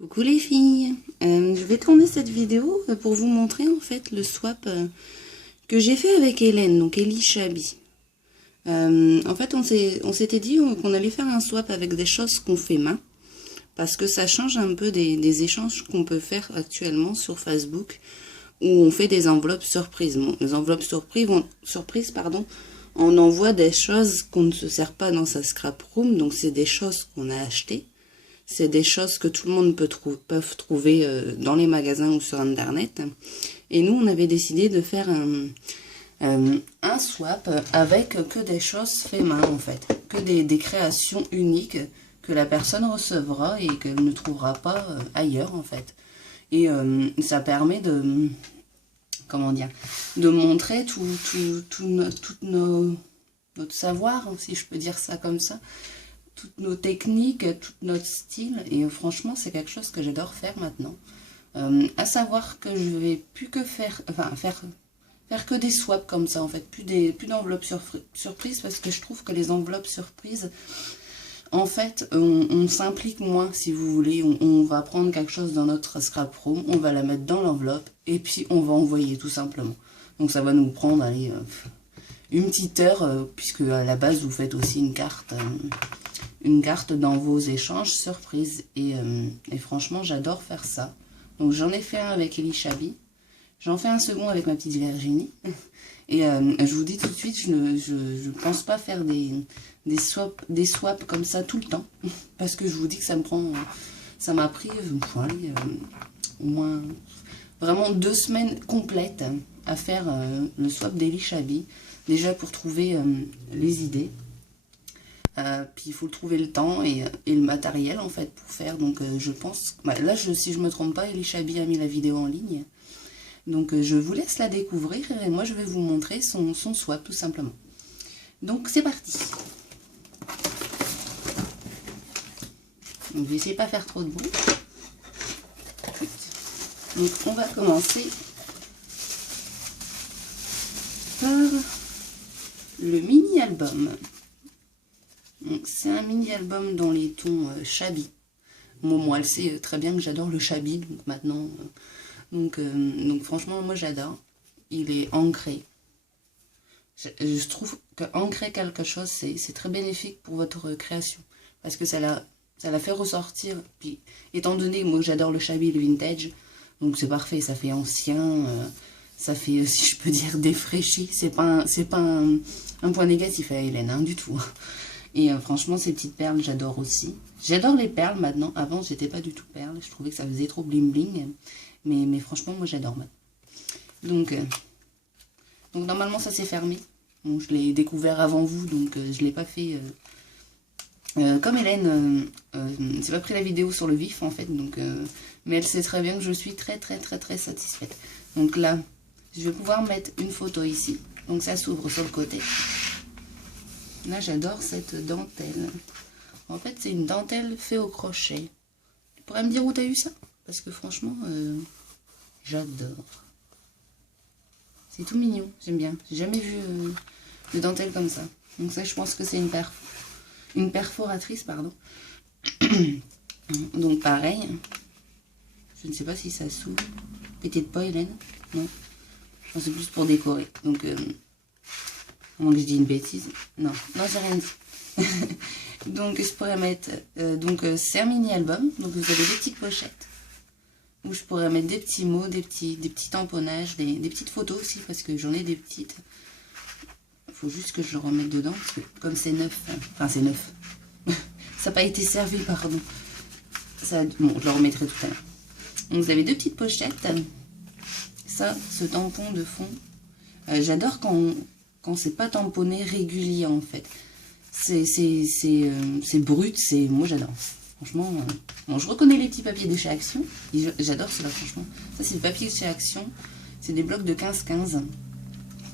Coucou les filles, je vais tourner cette vidéo pour vous montrer en fait le swap que j'ai fait avec Hélène, donc Elie Chabi. En fait on s'était dit qu'on allait faire un swap avec des choses qu'on fait main, parce que ça change un peu des échanges qu'on peut faire actuellement sur Facebook, où on fait des enveloppes surprises. Bon, les enveloppes surprises, on envoie des choses qu'on ne se sert pas dans sa scrap room, donc c'est des choses qu'on a achetées. C'est des choses que tout le monde peuvent trouver dans les magasins ou sur Internet. Et nous, on avait décidé de faire un swap avec que des choses faites main, en fait. Que des créations uniques que la personne recevra et qu'elle ne trouvera pas ailleurs, en fait. Et ça permet de... Comment dire, de montrer tout notre savoir, si je peux dire ça comme ça, toutes nos techniques, tout notre style, et franchement c'est quelque chose que j'adore faire maintenant. À savoir que je vais plus que faire que des swaps comme ça en fait, plus d'enveloppes surprises, parce que je trouve que les enveloppes surprises, en fait, on s'implique moins, si vous voulez. On va prendre quelque chose dans notre scrap room, on va la mettre dans l'enveloppe, et puis on va envoyer tout simplement. Donc ça va nous prendre, allez, une petite heure, puisque à la base vous faites aussi une carte dans vos échanges surprises. Et franchement, j'adore faire ça. Donc j'en ai fait un avec Elie Chabi. J'en fais un second avec ma petite Virginie. Et je vous dis tout de suite, je ne pense pas faire des swaps comme ça tout le temps. Parce que je vous dis que ça m'a pris au moins vraiment 2 semaines complètes à faire le swap d'Elie Chabi. Déjà pour trouver les idées. Puis il faut trouver le temps et le matériel en fait pour faire. Donc je pense, là si je me trompe pas, Elie Chabi a mis la vidéo en ligne. Donc je vous laisse la découvrir et moi je vais vous montrer son swap tout simplement. Donc c'est parti. Donc je vais essayer de pas faire trop de bruit. Donc on va commencer par le mini album. C'est un mini-album dans les tons Chabi. Moi, elle sait très bien que j'adore le Chabi, donc maintenant... Donc franchement, moi j'adore. Il est ancré. Je trouve qu'ancrer quelque chose, c'est très bénéfique pour votre création. Parce que ça la fait ressortir. Puis, étant donné que moi j'adore le Chabi, le vintage, donc c'est parfait, ça fait ancien, ça fait, si je peux dire, défraîchi. C'est pas un point négatif à Hélène, hein, du tout. Et franchement, ces petites perles, j'adore aussi. J'adore les perles maintenant. Avant, j'étais pas du tout perles. Je trouvais que ça faisait trop bling bling. Mais franchement, moi, j'adore maintenant. Donc normalement, ça s'est fermé. Bon, je l'ai découvert avant vous, donc je l'ai pas fait... comme Hélène, c'est pas pris la vidéo sur le vif, en fait. Donc, mais elle sait très bien que je suis très satisfaite. Donc là, je vais pouvoir mettre une photo ici. Donc ça s'ouvre sur le côté. Là, j'adore cette dentelle. En fait, c'est une dentelle faite au crochet. Tu pourrais me dire où tu as eu ça? Parce que franchement, j'adore. C'est tout mignon, j'aime bien. J'ai jamais vu de dentelle comme ça. Donc ça, je pense que c'est une perforatrice, pardon. Donc pareil. Je ne sais pas si ça s'ouvre. Peut-être pas, Hélène. Non. Je pense que c'est plus pour décorer. Donc... à moins que je dise une bêtise. Non, j'ai rien dit. Donc, je pourrais mettre... c'est un mini-album. Donc, vous avez des petites pochettes. Où je pourrais mettre des petits mots, des petits tamponnages, des petites photos aussi, parce que j'en ai des petites. Il faut juste que je le remette dedans, parce que comme c'est neuf... Enfin, c'est neuf. Ça n'a pas été servi, pardon. Bon, je le remettrai tout à l'heure. Donc, vous avez 2 petites pochettes. Ça, ce tampon de fond. J'adore quand c'est pas tamponné régulier en fait. C'est brut, moi j'adore. Franchement, bon, je reconnais les petits papiers de chez Action. J'adore cela, franchement. Ça, c'est le papier de chez Action. C'est des blocs de 15-15.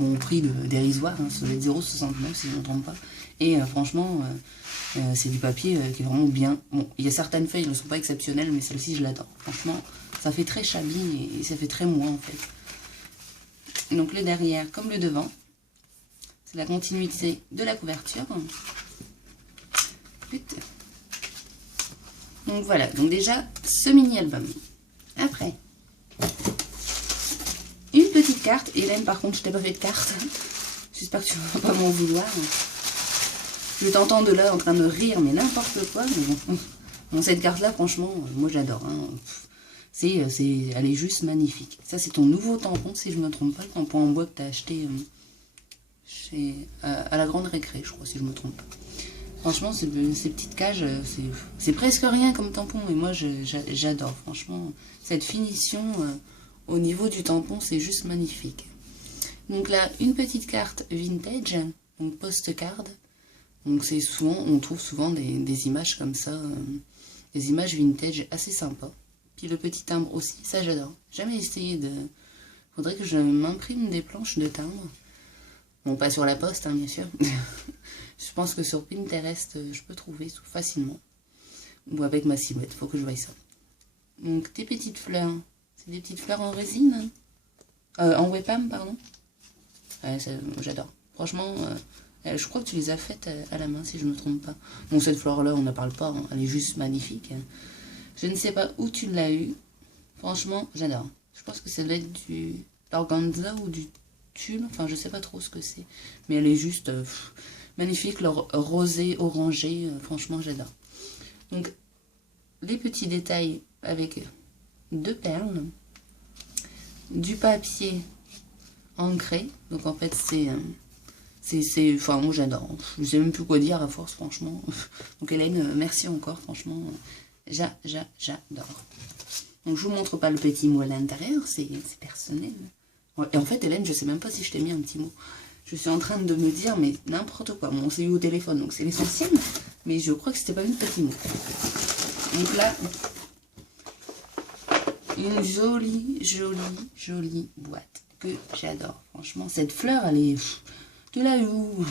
Au prix dérisoire, hein, ça va être 0,69 si je ne me trompe pas. Et franchement, c'est du papier qui est vraiment bien. Bon, il y a certaines feuilles, elles ne sont pas exceptionnelles, mais celle-ci, je l'adore. Franchement, ça fait très Chabi et ça fait très moi en fait. Donc le derrière, comme le devant. C'est la continuité de la couverture. Donc voilà, donc déjà ce mini-album. Après, une petite carte. Hélène, par contre, je t'ai pas fait de carte. J'espère que tu vas pas m'en vouloir. Je t'entends de là en train de rire, mais n'importe quoi. Mais bon. Bon, cette carte-là, franchement, moi j'adore. Hein. Elle est juste magnifique. Ça, c'est ton nouveau tampon, si je ne me trompe pas, le tampon en bois que tu as acheté à la grande récré, je crois, si je me trompe pas. Franchement, ces petites cages, c'est presque rien comme tampon. Et moi, j'adore. Franchement, cette finition au niveau du tampon, c'est juste magnifique. Donc là, une petite carte vintage, donc postcard. Donc c'est souvent, on trouve souvent des images comme ça, des images vintage assez sympas. Puis le petit timbre aussi, ça j'adore. Jamais essayé de... Faudrait que je m'imprime des planches de timbre. Bon, pas sur la poste, hein, bien sûr. Je pense que sur Pinterest, je peux trouver facilement. Ou avec ma silhouette, faut que je voie ça. Donc, tes petites fleurs. C'est des petites fleurs en résine. En webcam, pardon. Ouais, j'adore. Franchement, je crois que tu les as faites à la main, si je ne me trompe pas. Bon, cette fleur-là, on n'en parle pas. Hein, elle est juste magnifique. Je ne sais pas où tu l'as eu. Franchement, j'adore. Je pense que ça doit être du organza ou du tulle. Enfin, je sais pas trop ce que c'est. Mais elle est juste magnifique. Leur rosé, orangé. Franchement, j'adore. Donc, les petits détails avec 2 perles. Du papier ancré. Donc, en fait, enfin, moi, j'adore. Je sais même plus quoi dire à force, franchement. Donc, Hélène, merci encore, franchement. J'adore. Donc, je vous montre pas le petit mot à l'intérieur, c'est personnel. Et en fait, Hélène, je sais même pas si je t'ai mis un petit mot. Je suis en train de me dire, mais n'importe quoi. Bon, on s'est eu au téléphone, donc c'est l'essentiel. Mais je crois que c'était pas une petit mot. Donc là, une jolie boîte que j'adore. Franchement, cette fleur, elle est... Tu l'as eu où?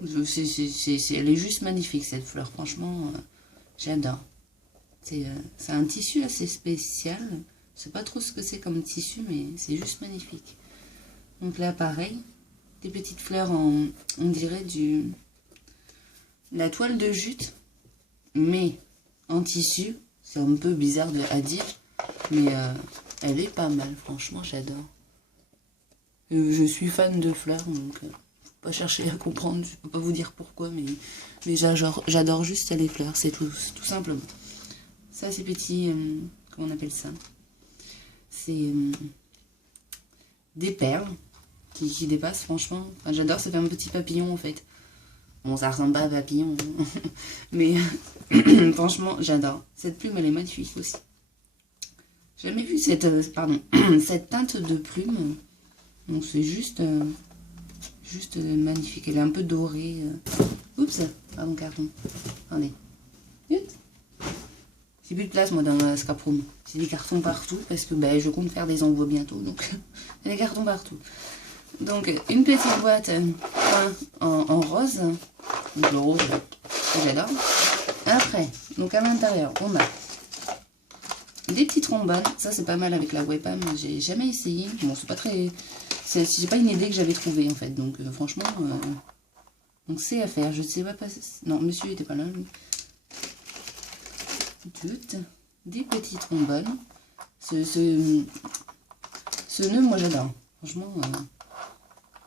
Elle est juste magnifique, cette fleur. Franchement, j'adore. C'est un tissu assez spécial. Je sais pas trop ce que c'est comme tissu, mais c'est juste magnifique. Donc là, pareil, des petites fleurs on dirait la toile de jute, mais en tissu. C'est un peu bizarre à dire, mais elle est pas mal. Franchement, j'adore. Je suis fan de fleurs, donc faut pas chercher à comprendre. Je peux pas vous dire pourquoi, mais j'adore juste les fleurs, c'est tout simplement. Ça, c'est petit, comment on appelle ça? C'est des perles qui dépassent, franchement. Enfin, j'adore, ça fait un petit papillon, en fait. Bon, ça ressemble pas à un papillon, mais franchement, j'adore. Cette plume, elle est magnifique aussi. J'ai jamais vu cette teinte de plume. Donc, c'est juste magnifique. Elle est un peu dorée. Oups, pardon, carton. Attendez. J'ai plus de place, moi, dans la scrap room. J'ai des cartons partout, parce que je compte faire des envois bientôt, donc il y a des cartons partout. Donc, une petite boîte en rose. Donc, le rose, que j'adore. Après, donc à l'intérieur, on a des petits trombones. Ça, c'est pas mal avec la webcam. J'ai jamais essayé. Bon, c'est pas très... C'est pas une idée que j'avais trouvée, en fait. Donc, franchement, donc c'est à faire. Je sais pas... Non, monsieur était pas là, lui. Des petits trombones. Ce nœud, moi j'adore. Franchement,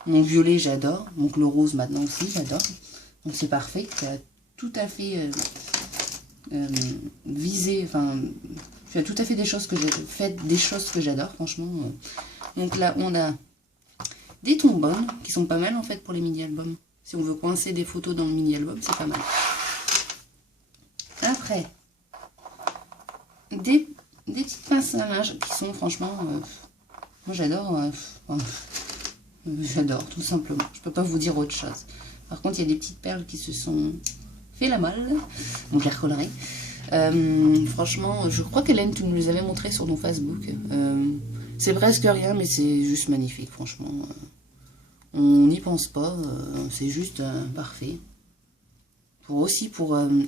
mon violet j'adore. Donc le rose maintenant aussi j'adore. Donc c'est parfait. Tu as tout à fait visé. Enfin, tu as tout à fait des choses que j'adore. Franchement. Donc là on a des trombones qui sont pas mal en fait pour les mini-albums. Si on veut coincer des photos dans le mini-album, c'est pas mal. Après. Des petites pinces à linge qui sont franchement, moi j'adore, j'adore tout simplement, je peux pas vous dire autre chose. Par contre il y a des petites perles qui se sont fait la malle, donc je les recollerai. Franchement, je crois qu'Hélène, tu nous les avais montrées sur ton Facebook. C'est presque rien, mais c'est juste magnifique, franchement. On n'y pense pas, c'est juste parfait. Pour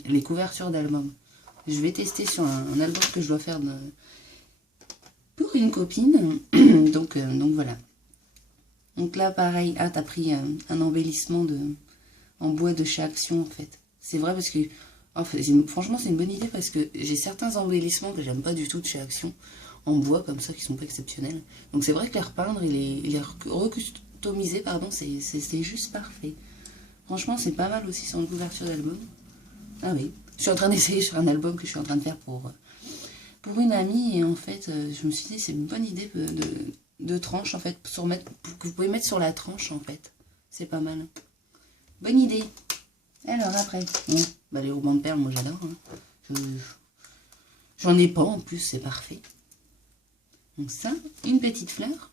les couvertures d'albums. Je vais tester sur un album que je dois faire pour une copine. donc voilà. Donc là, pareil. Ah, t'as pris un embellissement en bois de chez Action, en fait. C'est vrai parce que Enfin, franchement, c'est une bonne idée parce que j'ai certains embellissements que j'aime pas du tout de chez Action, en bois comme ça, qui sont pas exceptionnels. Donc c'est vrai que les repeindre et les recustomiser, pardon, c'est juste parfait. Franchement, c'est pas mal aussi sur une couverture d'album. Ah oui, je suis en train d'essayer sur un album que je suis en train de faire pour une amie. Et en fait, je me suis dit, c'est une bonne idée de tranche, en fait, que vous pouvez mettre sur la tranche, en fait. C'est pas mal. Bonne idée. Alors après, bon, bah, les rubans de perles, moi j'adore. Hein. J'en ai pas en plus, c'est parfait. Donc ça, une petite fleur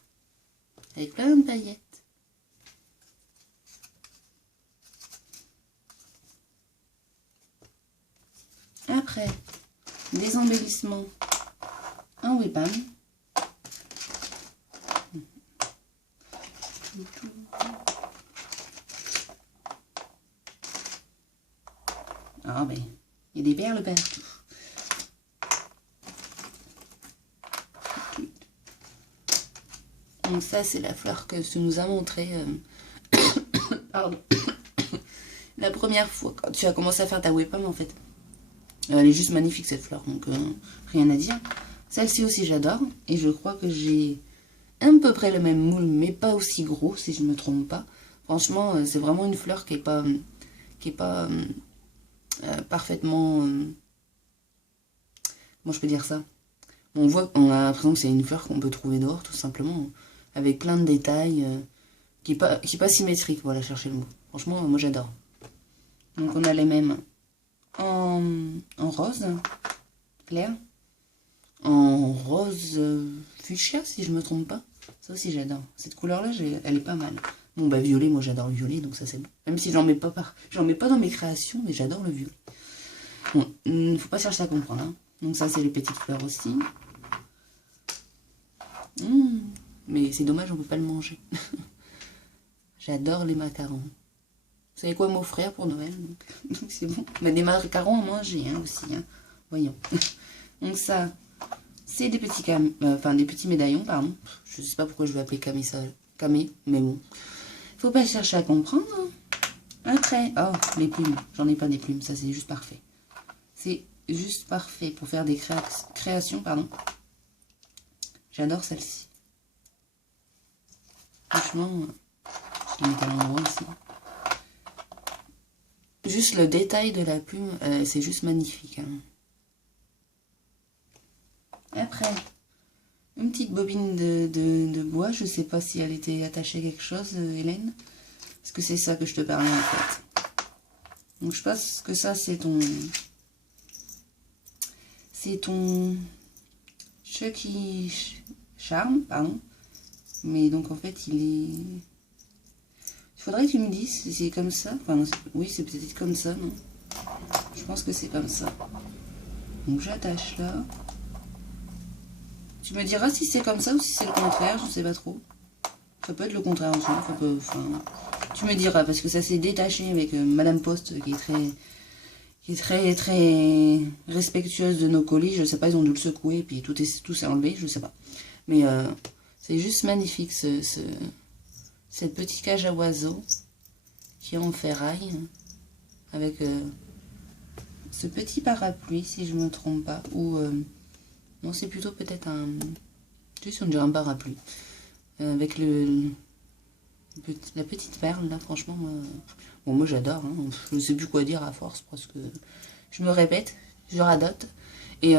avec plein de paillettes. Après, des embellissements en Webam. Ah ben, il y a des perles partout. Donc ça, c'est la fleur que tu nous as montré pardon. La première fois, quand tu as commencé à faire ta webcam, en fait. Elle est juste magnifique, cette fleur, donc rien à dire. Celle-ci aussi, j'adore. Et je crois que j'ai à peu près le même moule, mais pas aussi gros, si je ne me trompe pas. Franchement, c'est vraiment une fleur qui est pas parfaitement... comment je peux dire ça? On a l'impression que c'est une fleur qu'on peut trouver dehors, tout simplement, avec plein de détails, qui est pas symétrique, voilà, chercher le mot. Franchement, moi j'adore. Donc on a les mêmes en rose clair, en rose fuchsia, si je me trompe pas. Ça aussi j'adore. Cette couleur-là, elle est pas mal. Bon bah violet, moi j'adore le violet, donc ça c'est bon. Même si j'en mets pas dans mes créations, mais j'adore le violet. Bon, faut pas chercher à comprendre, hein. Donc ça c'est les petites fleurs aussi. Mais c'est dommage, on peut pas le manger. J'adore les macarons. Vous savez quoi m'offrir pour Noël? Donc c'est bon. Mais des macarons à manger hein, aussi. Hein. Voyons. Donc ça, c'est des petits des petits médaillons, pardon. Je sais pas pourquoi je vais appeler camé ça. Camé, mais bon. Faut pas chercher à comprendre. Après, oh, les plumes. J'en ai pas des plumes, ça c'est juste parfait. C'est juste parfait pour faire des créations, pardon. J'adore celle-ci. Franchement, je vais mettre à l'endroit ici. Juste le détail de la plume, c'est juste magnifique. Hein. Après, une petite bobine de bois. Je sais pas si elle était attachée à quelque chose, Hélène. Parce que c'est ça que je te parlais en fait. Donc je pense que ça c'est ton... C'est ton... Chucky Charm, pardon. Mais donc en fait il est... Il faudrait que tu me dises si c'est comme ça. Enfin, oui, c'est peut-être comme ça, non? Je pense que c'est comme ça. Donc j'attache là. Tu me diras si c'est comme ça ou si c'est le contraire, je sais pas trop. Ça peut être le contraire aussi. Enfin, tu me diras parce que ça s'est détaché avec Madame Poste qui est très respectueuse de nos colis. Je sais pas, ils ont dû le secouer et puis tout s'est enlevé, je sais pas. Mais c'est juste magnifique cette petite cage à oiseaux qui est en ferraille avec ce petit parapluie si je me trompe pas. Ou non, c'est plutôt peut-être un... Juste on dirait un parapluie. Avec la petite perle là, franchement, moi j'adore. Hein. Je ne sais plus quoi dire à force parce que je me répète, je radote. Et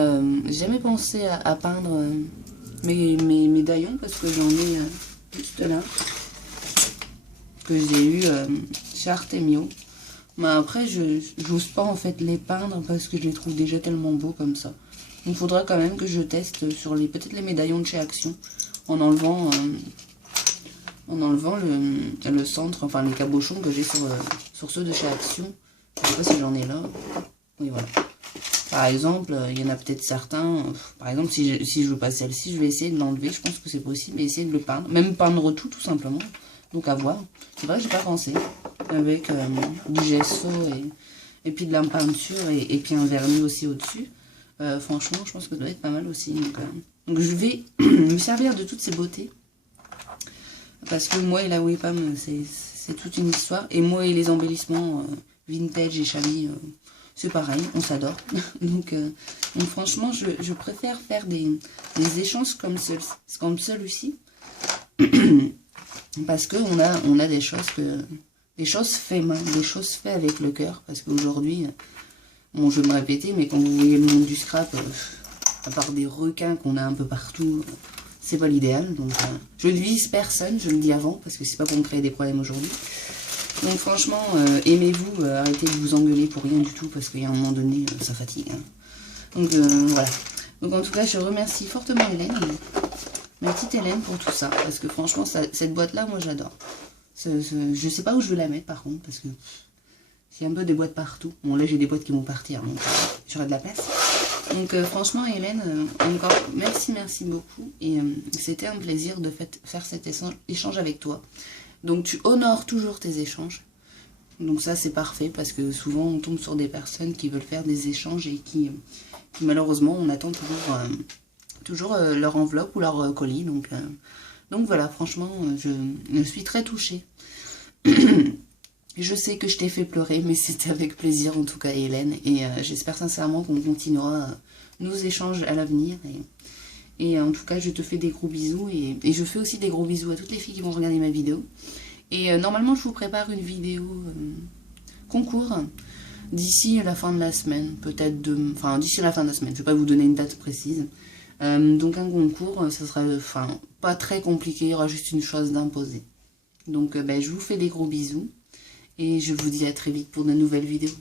j'ai jamais pensé à peindre mes médaillons parce que j'en ai juste là. Que j'ai eu chez Artemio. Mais après, je n'ose pas en fait les peindre parce que je les trouve déjà tellement beaux comme ça. Il faudra quand même que je teste sur peut-être les médaillons de chez Action en enlevant le centre, enfin les cabochons que j'ai sur ceux de chez Action. Je sais pas si j'en ai là. Oui, voilà. Par exemple, il y en a peut-être certains. Par exemple, si je veux pas celle-ci, je vais essayer de l'enlever. Je pense que c'est possible. Et essayer de le peindre. Même peindre tout simplement. Donc à voir. C'est vrai que j'ai pas pensé. Avec du gesso et puis de la peinture et puis un vernis aussi au-dessus. Franchement, je pense que ça doit être pas mal aussi. Donc je vais me servir de toutes ces beautés. Parce que moi et la Webam, c'est toute une histoire. Et moi et les embellissements vintage et chamois, c'est pareil, on s'adore. donc franchement, je préfère faire des échanges comme celui-ci. Parce que on a des choses faites main, des choses faites avec le cœur. Parce qu'aujourd'hui, bon, je vais me répéter, mais quand vous voyez le monde du scrap, à part des requins qu'on a un peu partout, c'est pas l'idéal. Donc, je ne vise personne, je le dis avant, parce que c'est pas pour me créer des problèmes aujourd'hui. Donc franchement, aimez-vous, arrêtez de vous engueuler pour rien du tout, parce qu'il y a un moment donné, ça fatigue. Hein. Donc voilà. Donc en tout cas, je remercie fortement Hélène, ma petite Hélène, pour tout ça, parce que franchement, cette boîte-là, moi j'adore. Je sais pas où je vais la mettre par contre, parce que c'est un peu des boîtes partout. Bon là, j'ai des boîtes qui vont partir, donc j'aurai de la place. Donc franchement, Hélène, encore merci beaucoup, et c'était un plaisir de faire cet échange avec toi. Donc tu honores toujours tes échanges. Donc ça c'est parfait parce que souvent on tombe sur des personnes qui veulent faire des échanges et qui malheureusement on attend toujours leur enveloppe ou leur colis. Donc voilà, franchement je suis très touchée. Je sais que je t'ai fait pleurer, mais c'était avec plaisir en tout cas Hélène. Et j'espère sincèrement qu'on continuera nos échanges à l'avenir. Et en tout cas, je te fais des gros bisous. Et je fais aussi des gros bisous à toutes les filles qui vont regarder ma vidéo. Et normalement, je vous prépare une vidéo concours d'ici la fin de la semaine. Peut-être enfin, d'ici la fin de la semaine. Je ne vais pas vous donner une date précise. Donc un concours, ça sera pas très compliqué. Il y aura juste une chose d'imposer. Donc je vous fais des gros bisous. Et je vous dis à très vite pour de nouvelles vidéos.